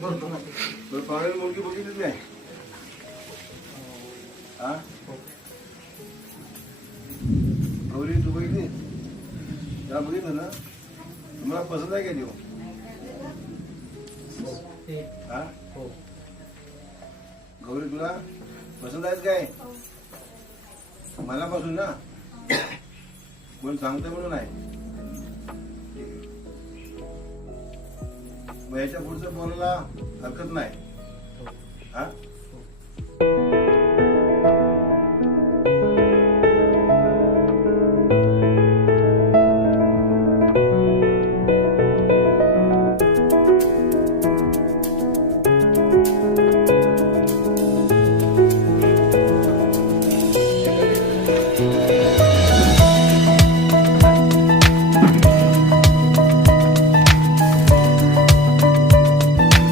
पाहुण्याला मुलगी बघितलीच नाही. हा गौरी तू बघितली? त्याला बघितलं ना? तुम्हाला पसंत आहे काय देऊ? हा गौरी तुला पसंत आहेत काय? मनापासून ना? कोण सांगतं म्हणून आहे. मग याच्या पुढचं बोलायला हरकत नाही. हा